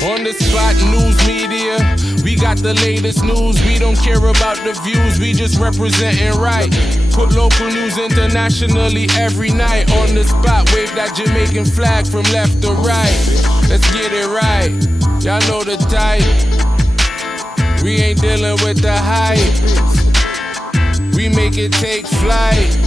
On the spot news media, we got the latest news. We don't care about the views, we just representing right. Put local news internationally every night. On the spot, wave that Jamaican flag from left to right. Let's get it right, y'all know the type. We ain't dealing with the hype. We make it take flight.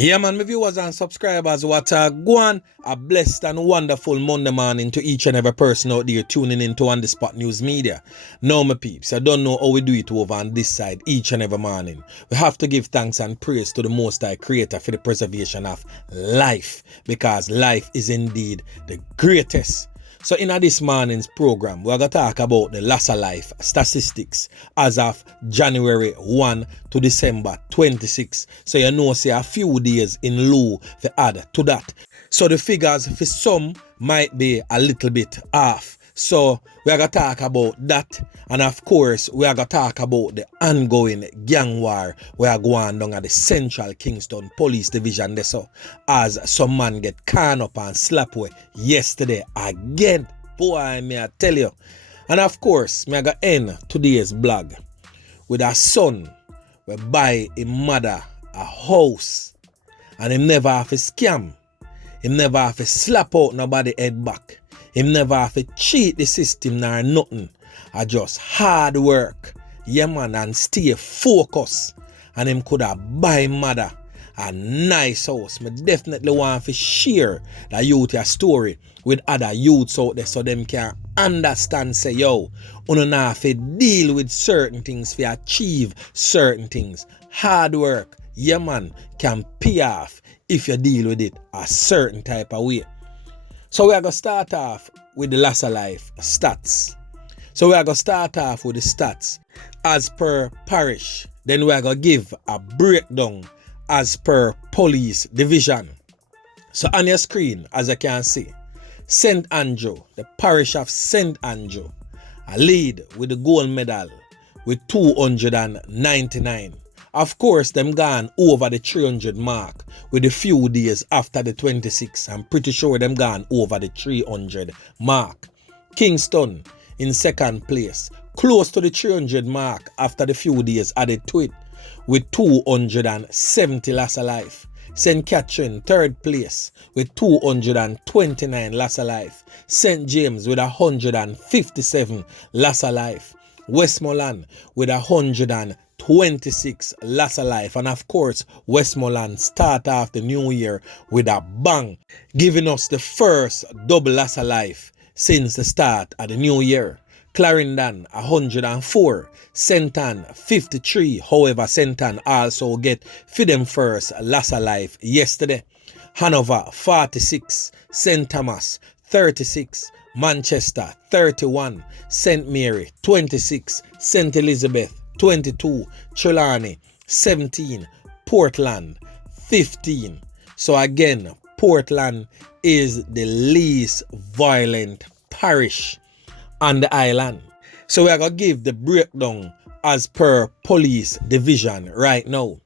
Yeah, man, my viewers and subscribers, what a go on. A blessed and wonderful Monday morning to each and every person out there tuning into On The Spot News Media. Now, my peeps, I don't know how we do it over on this side each and every morning. We have to give thanks and praise to the Most High Creator for the preservation of life, because life is indeed the greatest. So in this morning's program, we're going to talk about the loss of life statistics as of January 1 to December 26. So you know, say a few days in lieu to add to that. So the figures for some might be a little bit off. So we're going to talk about that. And of course, we're going to talk about the ongoing gang war we are going down at the Central Kingston Police Division there, so as some man get can up and slap away yesterday again. Boy, may I tell you. And of course, me I going to end today's blog with a son we buy a mother a house and him never have to scam. Him never have to slap out nobody head back. Him never have to cheat the system nor nothing. I just hard work, yeah man, and stay focused. And him could have buy mother a nice house. Me definitely want to share the youth story with other youths out there so them can understand, say, yo, you don't have to deal with certain things to achieve certain things. Hard work, yeah man, can pay off if you deal with it a certain type of way. So we are going to start off with the loss of life stats. So we are going to start off with the stats as per parish. Then we are going to give a breakdown as per police division. So on your screen, as you can see, St. Andrew, the parish of St. Andrew, a lead with the gold medal with 299. Of course, them gone over the 300 mark with a few days after the 26. I'm pretty sure them gone over the 300 mark. Kingston in second place, close to the 300 mark after the few days added to it with 270 loss of life. St. Catherine third place with 229 loss of life. St. James with 157 loss of life. Westmoreland with 126 loss of life. And of course, Westmoreland start off the new year with a bang, giving us the first double loss of life since the start of the new year. Clarendon 104, St. Ann 53. However, St. Ann also get for them first loss of life yesterday. Hanover 46, St. Thomas 36, Manchester 31, St. Mary 26, St. Elizabeth 22, Trelawney 17, Portland 15. So again, Portland is the least violent parish on the island. So we are going to give the breakdown as per police division right now.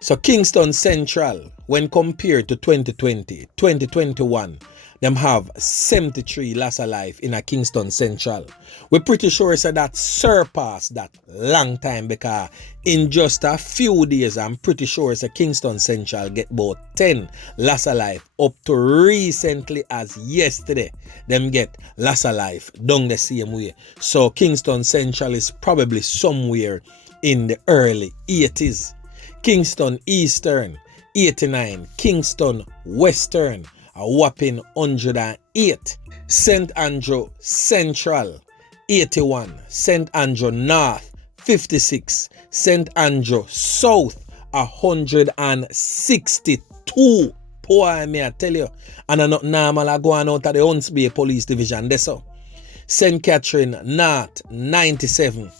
So Kingston Central, when compared to 2020, 2021, them have 73 loss of life in a Kingston Central. We're pretty sure so that surpassed that long time, because in just a few days, I'm pretty sure so Kingston Central get about 10 loss of life up to recently as yesterday. Them get loss of life down the same way. So Kingston Central is probably somewhere in the early 80s. Kingston Eastern 89, Kingston Western a whopping 108. St. Andrew Central 81, St. Andrew North 56, St. Andrew South 162. Boy, may I tell you, and I'm not normal going out of the Hunts Bay Police Division there so. St. Catherine North 97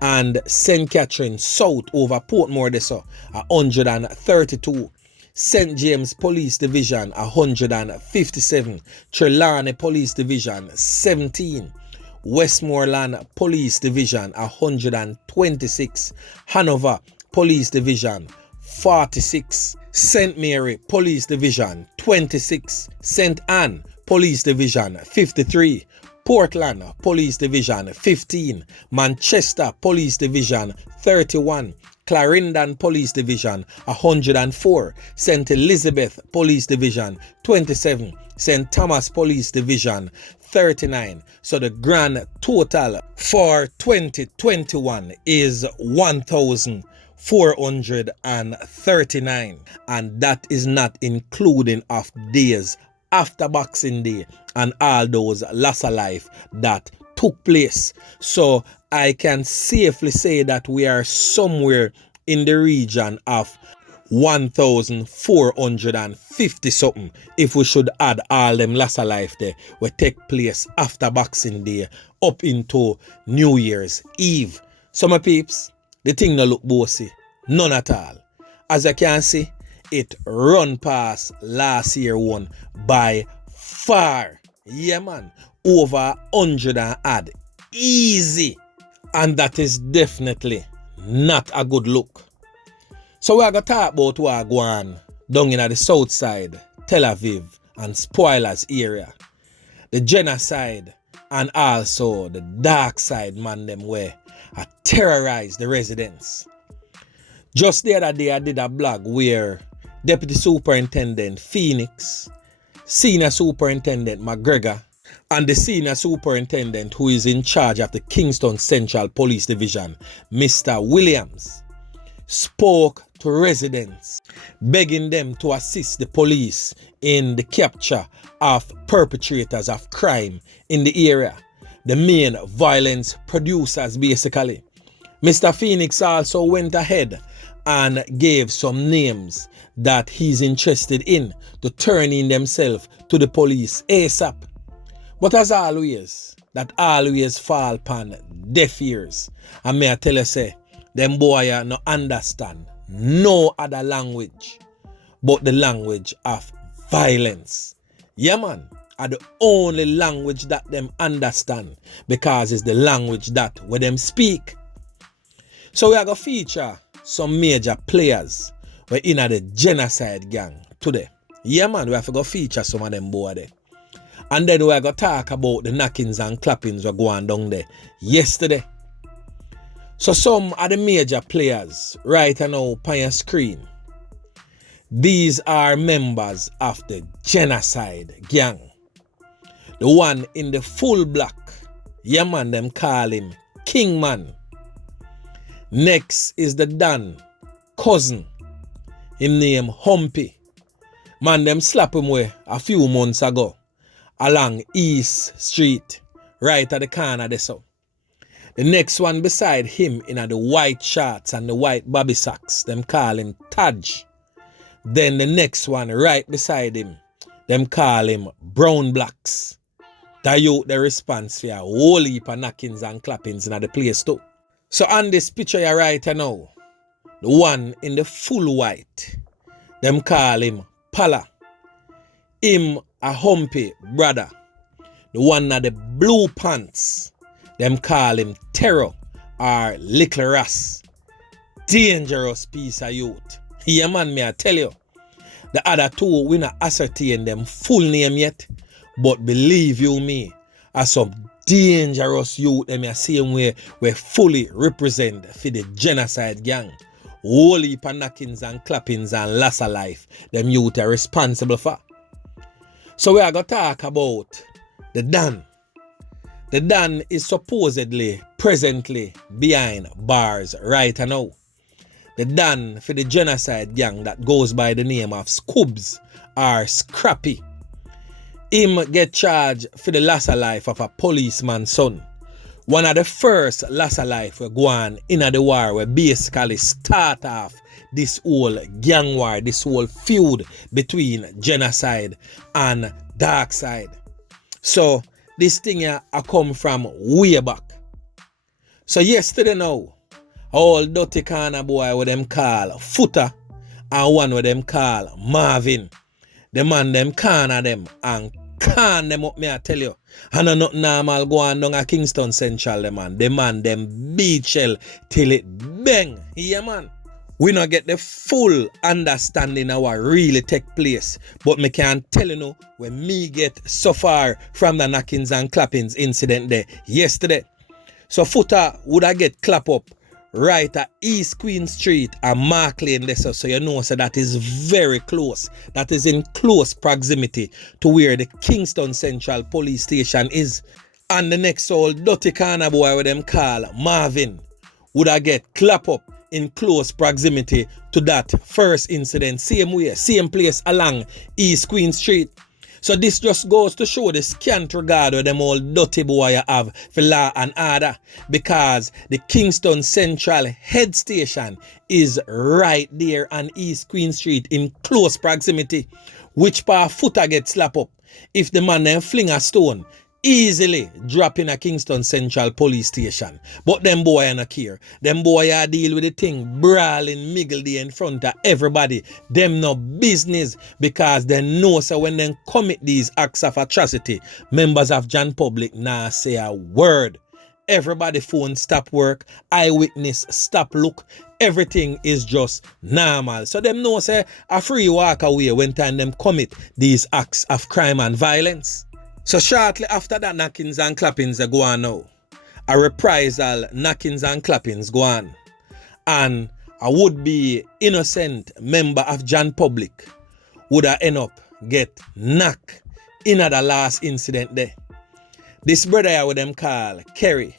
and St. Catherine South over Portmore there so 132. St. James Police Division 157, Trelawney Police Division 17, Westmoreland Police Division 126, Hanover Police Division 46, St. Mary Police Division 26, St. Ann Police Division 53, Portland Police Division 15, Manchester Police Division 31, Clarendon Police Division 104, St. Elizabeth Police Division 27, St. Thomas Police Division 39. So the grand total for 2021 is 1,439, and that is not including of days after Boxing Day and all those loss of life that took place. So I can safely say that we are somewhere in the region of 1,450 something if we should add all them loss of life there will take place after Boxing Day up into New Year's Eve. So my peeps, the thing no look bossy, none at all. As I can see, it run past last year one by far. Yeah man, over 100 and add easy, and that is definitely not a good look. So we're going to talk about what go on down in the south side, Tel Aviv and Spoilers area. The genocide and also the dark side man them where I terrorize the residents. Just the other day I did a blog where Deputy Superintendent Phoenix, Senior Superintendent McGregor, and the Senior Superintendent who is in charge of the Kingston Central Police Division, Mr. Williams, spoke to residents, begging them to assist the police in the capture of perpetrators of crime in the area, the main violence producers basically. Mr. Phoenix also went ahead and gave some names that he's interested in to turn in themselves to the police ASAP. But as always, that always fall upon deaf ears. And may I tell you say, them boy no understand no other language but the language of violence. Yeah man, are the only language that them understand because it's the language that where them speak. So we are going to feature some major players we're in the genocide gang today. Yeah man, we have to go feature some of them boy there. And then we are going to talk about the knockings and clappings we're going down there yesterday. So some of the major players right now on your screen, these are members of the genocide gang. The one in the full black, yeah man, them call him Kingman. Next is the Dan cousin, him name Humpy. Man, them slap him away a few months ago along East Street, right at the corner there so. The next one beside him in the white shorts and the white bobby socks, them call him Taj. Then the next one right beside him, them call him Brown Blacks. That you the response for a whole heap of knockings and clappings in the place too. So on this picture you right now, the one in the full white, them call him Pala. Him a Humpy brother. The one in the blue pants, them call him Terror or Little Ras. Dangerous piece of youth. Yeah man, me I tell you. The other two we not ascertain them full name yet, but believe you me, as some dangerous youth them the same way we fully represent for the genocide gang. Whole heap of knockings and clappings and loss of life them youth are responsible for. So we are going to talk about the Dan. The Dan is supposedly presently behind bars right now. The Dan for the genocide gang that goes by the name of Scoobs or Scrappy. Him get charged for the loss of life of a policeman's son. One of the first loss of life we go on in the war where basically start off this whole gang war, this whole feud between genocide and dark side. So this thing here I come from way back. So yesterday now, all dirty corner boy with them call Footer and one with them call Marvin. The man them corner them and can them up, me I tell you. And not normal go on down a Kingston Central, the man them beat shell till it bang. Yeah man. We not get the full understanding of what really take place, but me can tell you know when me get so far from the knockings and clappings incident there yesterday. So footer would I get clap up right at East Queen Street and Mark Lane there, so you know so that is very close. That is in close proximity to where the Kingston Central Police Station is. And the next old dirty corner boy with them call Marvin would I get clap up in close proximity to that first incident, same way, same place along East Queen Street. So this just goes to show the scant regard of them old dirty boy you have for law and order, because the Kingston Central head station is right there on East Queen Street in close proximity. Which part footer get slap up if the man then fling a stone, easily drop in a Kingston Central Police Station. But them boy are not care. Them boy are deal with the thing brawling miggle day in front of everybody. Them no business, because they know so when they commit these acts of atrocity, members of Jan Public nah say a word. Everybody phone stop work, eyewitness stop look, everything is just normal. So them know say a free walk away when time them commit these acts of crime and violence. So shortly after that knockings and clappings are go on now. A reprisal knockings and clappings go on. And a would-be innocent member of Jan Public would have end up get knocked in the last incident there. This brother here with them call Kerry.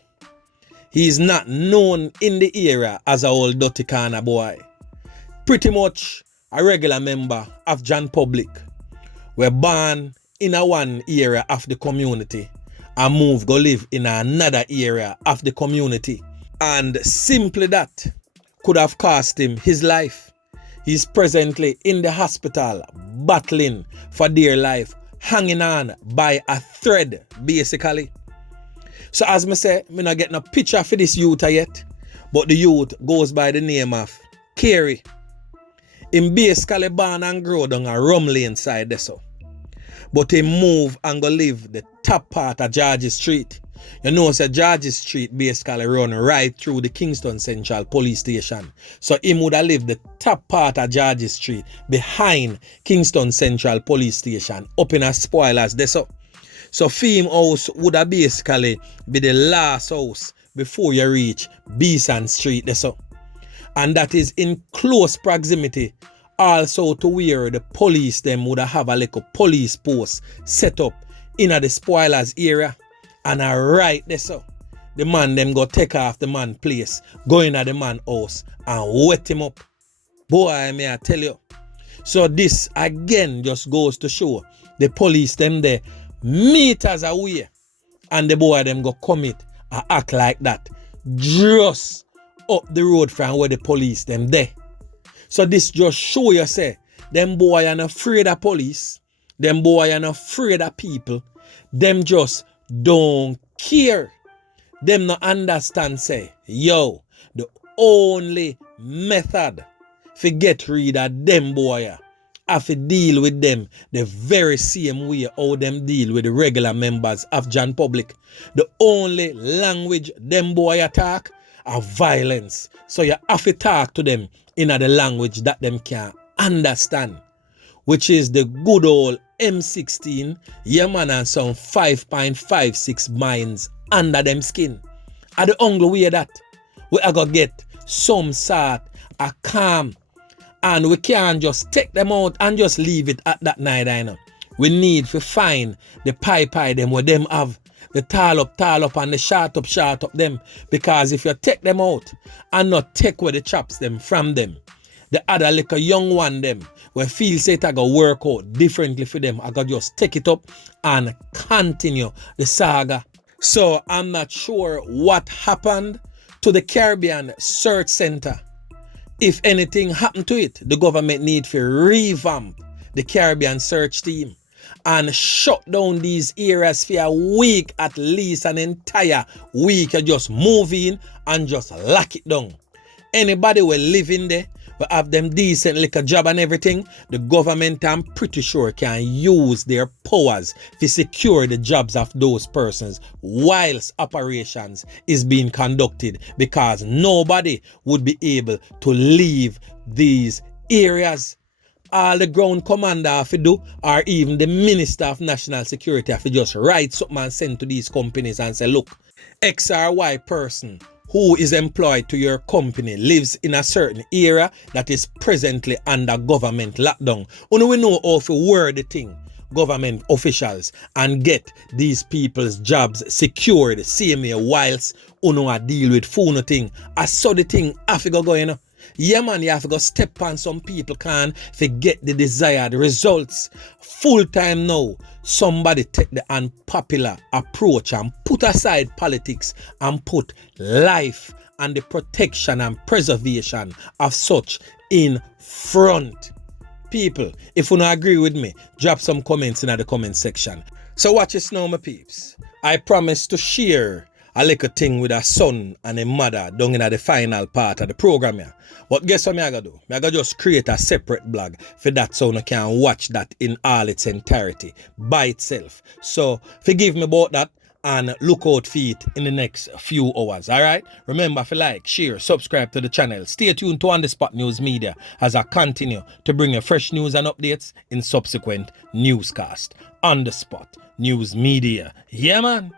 He is not known in the area as a old dirty corner boy. Pretty much a regular member of Jan Public. We're born in a one area of the community and move go live in another area of the community. And simply that could have cost him his life. He's presently in the hospital battling for dear life, hanging on by a thread basically. So as me say, me not get no picture for this youth yet, but the youth goes by the name of Kerry. Him basically born and grow down a Rum Lane side there so. But he move and go live the top part of Georges Street. You know, so Georges Street basically run right through the Kingston Central Police Station. So he would have lived the top part of Georges Street behind Kingston Central Police Station, up in a spoilers there so. So Fame House would have basically be the last house before you reach Beeson Street there so. And that is in close proximity also to where the police them would have a little police post set up in the spoilers area. And right there so, the man them go take off the man place, go in at the man house and wet him up. Boy, may I tell you. So this again just goes to show the police them there meters away, and the boy them go commit and act like that just up the road from where the police them there. So this just show you say, them boy are not afraid of police, them boy are not afraid of people, them just don't care. Them not understand say, yo, the only method to get rid of them boy have to deal with them the very same way how them deal with the regular members of Jan Public. The only language them boy attack are violence. So you have to talk to them in the language that them can understand, which is the good old M16, yeah man, and some 5.56 mines under them skin. At the only way that we are going to get some sort of calm, and we can't just take them out and just leave it at that night. I know. We need to find the pie them where them have the tall up and the short up them, because if you take them out and not take where the chops them from them, the other little young one them where feel say it I go work out differently for them, I got just take it up and continue the saga. So I'm not sure what happened to the Caribbean Search Center. If anything happened to it, the government need to revamp the Caribbean search team and shut down these areas for a week, at least an entire week. You just move in and just lock it down. Anybody will live in there, but have them decent liquor job and everything, the government, I'm pretty sure, can use their powers to secure the jobs of those persons whilst operations is being conducted, because nobody would be able to leave these areas. All the ground commander have to do, or even the Minister of National Security have to just write something and send to these companies and say, look, X or Y person who is employed to your company lives in a certain area that is presently under government lockdown. We know how to word the thing, government officials, and get these people's jobs secured same way whilst uno deal with phone thing. I saw the thing have to go, you know. Yeah, man, you have to go step on some people can forget the desired results. Full time now, somebody take the unpopular approach and put aside politics and put life and the protection and preservation of such in front. People, if you don't agree with me, drop some comments in the comment section. So watch this now, my peeps. I promise to share a little thing with a son and a mother down in the final part of the program here. But guess what I gotta do? I gotta just create a separate blog for that so you can watch that in all its entirety by itself. So forgive me about that and look out for it in the next few hours. Alright? Remember to like, share, subscribe to the channel. Stay tuned to On The Spot News Media as I continue to bring you fresh news and updates in subsequent newscasts. On The Spot News Media. Yeah, man.